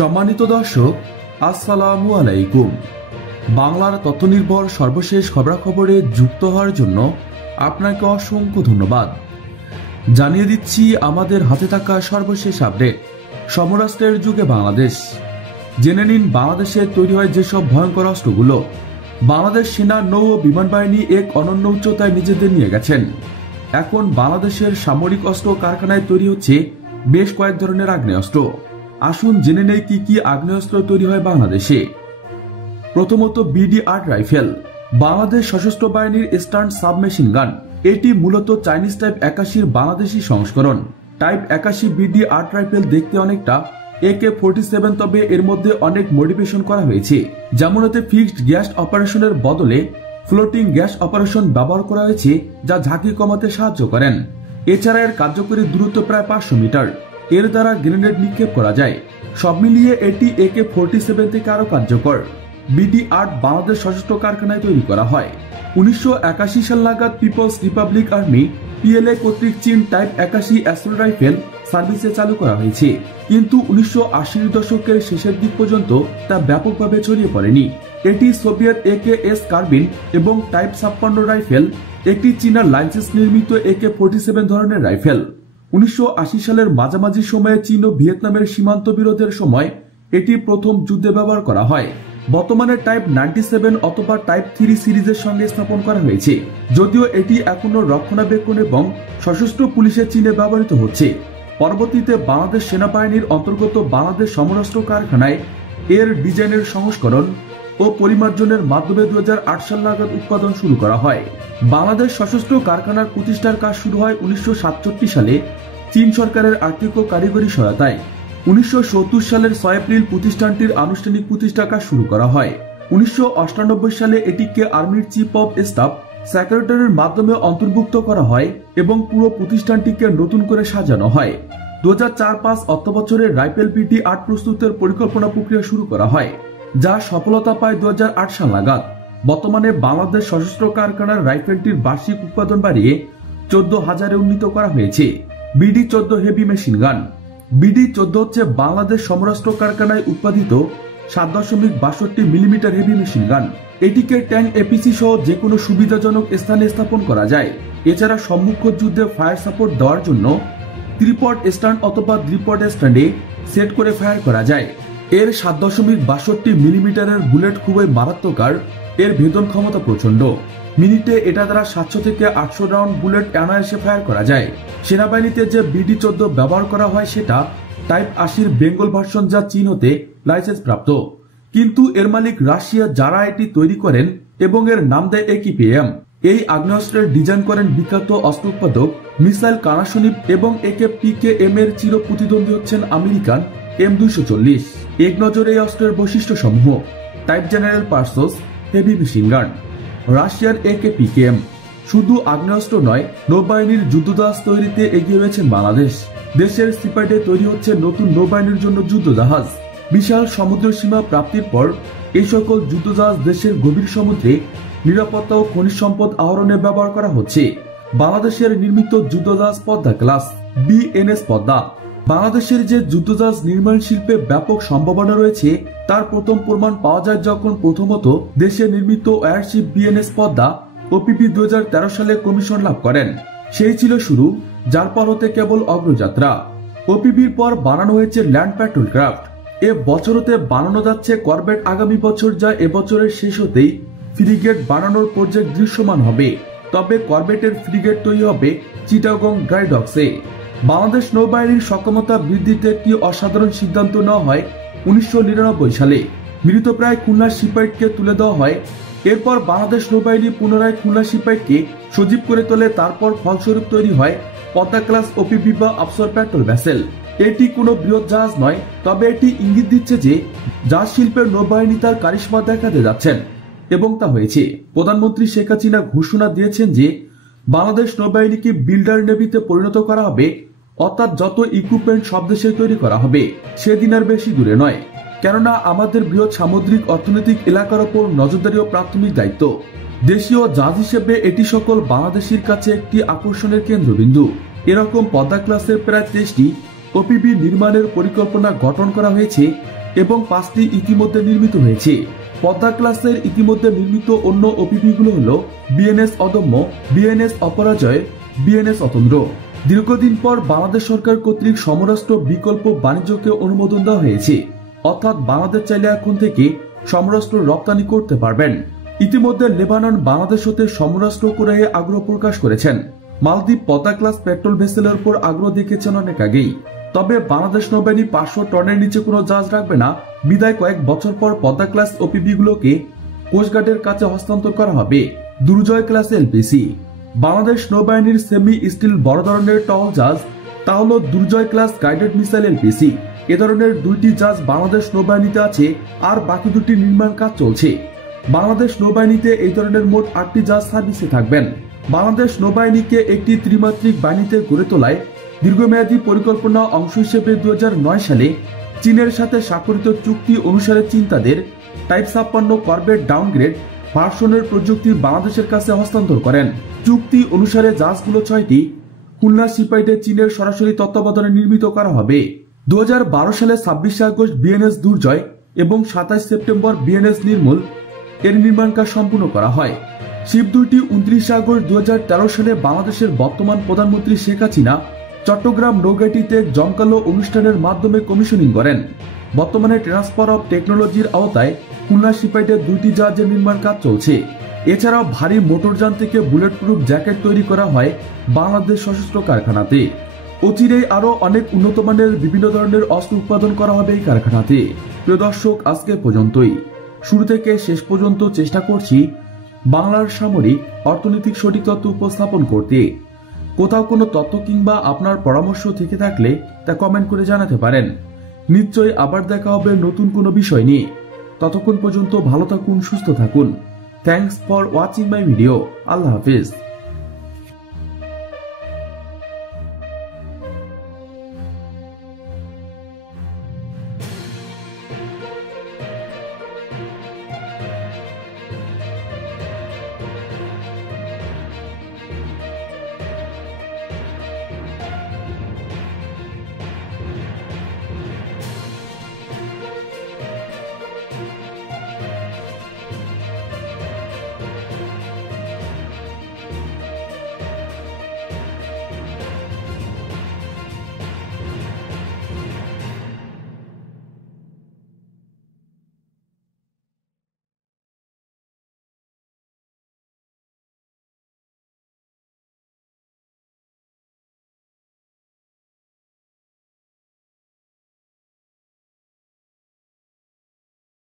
সম্মানিত দর্শক, আসসালামু আলাইকুম। বাংলার তথ্য নির্ভর সর্বশেষ খবরাখবরে যুক্ত হওয়ার জন্য আপনাকে অসংখ্য ধন্যবাদ। জানিয়ে দিচ্ছি আমাদের হাতে থাকা সর্বশেষ আপডেট। সমরাষ্ট্রের যুগে বাংলাদেশ। জেনে নিন বাংলাদেশে তৈরি হয় যেসব ভয়ঙ্কর অস্ত্রগুলো। বাংলাদেশ সেনা, নৌ ও বিমান বাহিনী এক অনন্য উচ্চতায় নিজেদের নিয়ে গেছেন। এখন বাংলাদেশের সামরিক অস্ত্র কারখানায় তৈরি হচ্ছে বেশ কয়েক ধরনের আগ্নেয়াস্ত্র। আসুন জেনে নেই কি কি আগ্নেয়াস্ত্র তৈরি হয় বাংলাদেশে। প্রথমত BD-8 রাইফেল, বাংলাদেশ সশস্ত্র বাহিনীর স্ট্যান্ড সাবমেশিন গান। এটি মূলত চাইনিজ টাইপ 81 বাংলাদেশি সংস্করণ। টাইপ 81 BD-8 রাইফেল দেখতে অনেকটা AK-47, তবে এর মধ্যে অনেক মডিফিকেশন করা হয়েছে। যেমন এতে ফিক্সড গ্যাস অপারেশনের বদলে ফ্লোটিং গ্যাস অপারেশন ব্যবহার করা হয়েছে, যা ঝাঁকি কমাতে সাহায্য করেন। এছাড়া এর কার্যকরী দূরত্ব প্রায় 500 মিটার। এর দ্বারা গ্রেনেড নিক্ষেপ করা যায়। সব মিলিয়ে এটি AK-47 থেকে আরো কার্যকর। BD-8 বাংলাদেশ সশস্ত্র কারখানায় তৈরি করা হয়। 1981 সাল নাগাদ পিপলস রিপাবলিক আর্মি PLA কর্তৃক চীন টাইপ 81 অ্যাসল্ট রাইফেল সার্ভিসে চালু করা হয়েছে, কিন্তু 1980 দশকের শেষের দিক পর্যন্ত তা ব্যাপকভাবে ছড়িয়ে পড়েনি। এটি সোভিয়েত AKS কার্বিন এবং টাইপ 56 রাইফেল, একটি চীনা লাইসেন্স নির্মিত AK-47 ধরনের রাইফেল। 1980 সালের মাঝামাঝি সময়ে চীন ও ভিয়েতনামের সীমান্ত বিরোধের সময় এটি প্রথম যুদ্ধে ব্যবহার করা হয়। বর্তমানে টাইপ 97 অথবা টাইপ 3 সিরিজের সঙ্গে স্থাপন করা হয়েছে, যদিও এটি এখনো রক্ষণাবেক্ষণ এবং সশস্ত্র পুলিশের চীনে ব্যবহৃত হচ্ছে। পরবর্তীতে বাংলাদেশ সেনাবাহিনীর অন্তর্গত বাংলাদেশ সমরাস্ত্র কারখানায় এর ডিজাইনের সংস্করণ ও পরিমার্জনের মাধ্যমে 2008 সাল নাগাদ উৎপাদন শুরু করা হয়। বাংলাদেশ সশস্ত্র কারখানার প্রতিষ্ঠার কাজ শুরু হয় 1967 সালে চীন সরকারের আর্থিক ও কারিগরি সহায়তায়। 1970 সালের 6 এপ্রিল প্রতিষ্ঠানটির আনুষ্ঠানিক প্রতিষ্ঠা কাজ শুরু করা হয়। 1998 সালে এটিকে আর্মির চিফ অব স্টাফ সেক্রেটারির মাধ্যমে অন্তর্ভুক্ত করা হয় এবং পুরো প্রতিষ্ঠানটিকে নতুন করে সাজানো হয়। 2004-05 অর্থবছরের রাইফেল BD-8 প্রস্তুতের পরিকল্পনা প্রক্রিয়া শুরু করা হয়, যা সফলতা পায় 2008 সাল নাগাদ। বর্তমানে বাংলাদেশ সশস্ত্র কারখানার রাইফেলটির বার্ষিক উৎপাদন বাড়িয়ে 14,000-এ উন্নীত করা হয়েছে। BD-14 হেভি মেশিন গান। BD-14 হচ্ছে বাংলাদেশ সমরাস্ত্র কারখানায় উৎপাদিত 7.62 মিলিমিটার হেভি মেশিন গান। এটিকে ট্যাঙ্ক, APC সহ যে কোনো সুবিধাজনক স্থানে স্থাপন করা যায়। এছাড়া সম্মুখ যুদ্ধে ফায়ার সাপোর্ট দেওয়ার জন্য ত্রিপড স্ট্যান্ড অথবা দ্বিপড স্ট্যান্ডে সেট করে ফায়ার করা যায়। এর 7.62 মিলিমিটারের বুলেট খুবই মারাত্মক। এর ভেদন ক্ষমতা প্রচন্ড। মিনিটে এটা দ্বারা 700 থেকে 800 রাউন্ড বুলেট অনায়াসে ফায়ার করা যায়। সেনাবাহিনীতে যে BD-14 ব্যবহার করা হয় সেটা টাইপ 80 বেঙ্গল ভার্সন, যা চীন হতে লাইসেন্স প্রাপ্ত, কিন্তু এর মালিক রাশিয়া, যারা এটি তৈরি করেন এবং এর নাম দেয় AKPM। এই আগ্নেয়াস্ত্রের ডিজাইন করেন বিখ্যাত অস্ত্র উৎপাদক মিসাইল কানাশনিভ এবং AKPKM এর চির প্রতিদ্বন্দ্বী হচ্ছেন আমেরিকান M240। এক নজরে এই অস্ত্রের বৈশিষ্ট্য সমূহ। Type general purpose heavy machine gun. রাশিয়ার AKPKM। শুধু আগ্নেয়াস্ত্র নয়, নৌবাহিনীর যুদ্ধজাহাজ তৈরিতে এগিয়ে রয়েছেন বাংলাদেশ। দেশের সিপাইডে তৈরি হচ্ছে নতুন নৌবাহিনীর জন্য যুদ্ধজাহাজ। বিশাল সমুদ্র সীমা প্রাপ্তির পর এই সকল যুদ্ধজাহাজ দেশের গভীর সমুদ্রে নিরাপত্তা ও খনিজ সম্পদ আহরণে ব্যবহার করা হচ্ছে। বাংলাদেশের নির্মিত যুদ্ধজাহাজ পদ্মা ক্লাস, BNS পদ্মা। বাংলাদেশের যে যুদ্ধজাহাজ নির্মাণ শিল্পে ব্যাপক সম্ভাবনা রয়েছে, তার প্রথম প্রমাণ পাওয়া যায় যখন প্রথমত দেশে নির্মিত এয়ারশিপ BNS পদ্মা OPP 2013 সালে কমিশন লাভ করেন। সেই ছিল শুরু, যার পর হতে কেবল অগ্রযাত্রা। OPPর পর বানানো হয়েছে ল্যান্ড প্যাট্রোল ক্রাফট। এ বছর হতে বানানো যাচ্ছে করবেট আগামী বছর, যা এবছরের শেষ হতেই ফ্রিগেট বানানোর প্রজেক্ট দৃশ্যমান হবে। তবে করবেটের ফ্রিগেট তৈরি হবে চিটাগং ড্রাই ডকসে। বাংলাদেশ নৌবাহিনীর সক্ষমতা বৃদ্ধিতে একটি অসাধারণ সিদ্ধান্ত নেওয়া হয় 1999 সালে। মৃতপ্রায় খুলনা শিপইয়ার্ডকে তুলে দেওয়া হয়। এরপর বাংলাদেশ নৌবাহিনী পুনরায় খুলনা শিপইয়ার্ডকে সজীব করে তোলে। তারপর ফলস্বরূপ তৈরি হয় পদ্মা ক্লাস OPP বা অফশোর পেট্রোল ভেসেল। এটি কোনো বৃহৎ জাহাজ নয়, তবে এটি ইঙ্গিত দিচ্ছে যে জাহাজ শিল্পের নৌবাহিনী তার কারিশমা দেখাতে যাচ্ছেন, এবং তা হয়েছে। প্রধানমন্ত্রী শেখ হাসিনা ঘোষণা দিয়েছেন যে বাংলাদেশ নৌবাহিনীকে বিল্ডার নেভিতে পরিণত করা হবে, অর্থাৎ যত ইকুইপমেন্ট সব দেশে তৈরি করা হবে। সেদিন আর বেশি দূরে নয়, কেননা আমাদের বৃহৎ সামুদ্রিক অর্থনৈতিক এলাকার ওপর নজরদারি ও প্রাথমিক দায়িত্ব। দেশীয় জাহাজ হিসেবে এটি সকল বাংলাদেশির কাছে একটি আকর্ষণের কেন্দ্রবিন্দু। এরকম পদ্মা ক্লাসের প্রায় 23টি OPP নির্মাণের পরিকল্পনা গঠন করা হয়েছে এবং 5টি ইতিমধ্যে নির্মিত হয়েছে। পদ্মা ক্লাসের ইতিমধ্যে নির্মিত অন্য ওপিপিগুলো হল বিএনএস অদম্য, বিএনএস অপরাজয়, বিএনএস অতন্দ্র। দীর্ঘদিন পর বাংলাদেশ সরকার কর্তৃক সমরাস্ট্র বিকল্প বাণিজ্যকে অনুমোদন দেওয়া হয়েছে, অর্থাৎ বাংলাদেশ চাইলে এখন থেকে সমরাস্ট্র রপ্তানি করতে পারবেন। ইতিমধ্যে লেবানন বাংলাদেশ হতে সমরাস্ট্র ক্রয়ে আগ্রহ প্রকাশ করেছেন। মালদ্বীপ পদ্মা ক্লাস পেট্রোল ভেসেলের উপর আগ্রহ দেখিয়েছেন অনেক আগেই। তবে বাংলাদেশ নৌবাহিনী 500 টনের নিচে কোনো জাহাজ রাখবে না, বিদায় কয়েক বছর পর পদ্মা ক্লাস ওপিপিগুলোকে কোস্টগার্ডের কাছে হস্তান্তর করা হবে। দুর্জয় ক্লাস এলপিসি বাংলাদেশ নৌবাহিনীর সেমি স্টিল বড় ধরনের টহল জাহাজ, তা হল দুর্জয় ক্লাস গাইডেড মিসাইল এলপিসি। এ ধরনের 2টি জাহাজ বাংলাদেশ নৌবাহিনীতে আছে, আর বাকি 2টি নির্মাণ কাজ চলছে। বাংলাদেশ নৌবাহিনীতে এই ধরনের মোট 8টি জাহাজ সার্ভিসে থাকবেন। বাংলাদেশ নৌবাহিনীকে একটি ত্রিমাত্রিক বাহিনীতে গড়ে তোলায় দীর্ঘমেয়াদী পরিকল্পনা অংশ হিসেবে 2009 সালে চীনের সাথে স্বাক্ষরিত চুক্তি অনুসারে চীন তাদের টাইপ 56 করভেট ডাউনগ্রেড ভার্সনের প্রযুক্তি বাংলাদেশের কাছে হস্তান্তর করেন। চুক্তি অনুসারে জাহাজগুলো 6টি খুলনা সিপাইটে চীনের সরাসরি তত্ত্বাবধানে নির্মিত করা হবে। 2012 সালে 26 আগস্ট বিএনএস দুর্জয় এবং 27 সেপ্টেম্বর বিএনএস নির্মল এর নির্মাণ কাজ সম্পূর্ণ করা হয়। শিপ দুইটি 29 আগস্ট 2013 সালে বাংলাদেশের বর্তমান প্রধানমন্ত্রী শেখ হাসিনা চট্টগ্রাম নৌঘাটিতে জমকালো অনুষ্ঠানের মাধ্যমে কমিশনিং করেন। বর্তমানে ট্রান্সফার অফ টেকনোলজির আওতায় খুলনা সিপাইটে 2টি জাহাজের নির্মাণ কাজ চলছে। এছাড়াও ভারী মোটরযান থেকে বুলেট প্রুফ জ্যাকেট তৈরি করা হয় বাংলাদেশ সশস্ত্র কারখানাতে। অচিরেই আরো অনেক উন্নত মানের বিভিন্ন ধরনের অস্ত্র উৎপাদন করা হবে এই কারখানাতে। প্রিয় দর্শক, আজকে পর্যন্তই। শুরু থেকে শেষ পর্যন্ত চেষ্টা করছি বাংলার সামরিক অর্থনৈতিক সঠিক তথ্য উপস্থাপন করতে। কোথাও কোনো তথ্য কিংবা আপনার পরামর্শ থেকে থাকলে তা কমেন্ট করে জানাতে পারেন। নিশ্চয়ই আবার দেখা হবে নতুন কোনো বিষয় নিয়ে। ততক্ষণ পর্যন্ত ভালো থাকুন, সুস্থ থাকুন। Thanks for watching my video. Allah Hafiz.